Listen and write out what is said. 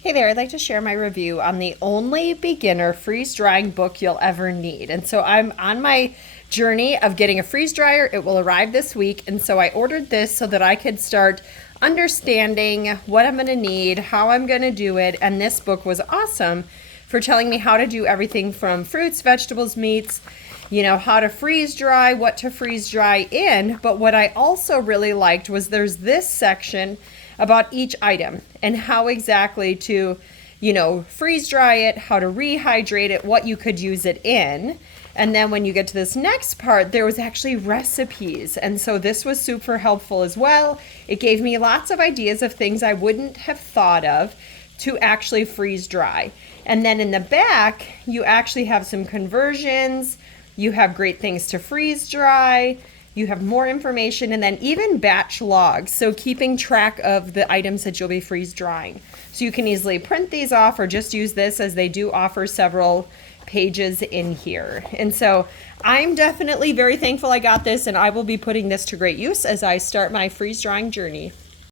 Hey there, I'd like to share my review on the only beginner freeze drying book you'll ever need. And so I'm on my journey of getting a freeze dryer. It will arrive this week. And so I ordered this so that I could start understanding what I'm going to need, how I'm going to do it. And this book was awesome for telling me how to do everything from fruits, vegetables, meats, how to freeze dry, what to freeze dry in. But what I also really liked was there's this section about each item and how exactly to, freeze dry it, how to rehydrate it, what you could use it in. And then when you get to this next part, there was actually recipes. And so this was super helpful as well. It gave me lots of ideas of things I wouldn't have thought of to actually freeze dry. And then in the back, you actually have some conversions. You have great things to freeze dry. You have more information, and then even batch logs. So keeping track of the items that you'll be freeze drying. So you can easily print these off or just use this, as they do offer several pages in here. And so I'm definitely very thankful I got this, and I will be putting this to great use as I start my freeze drying journey.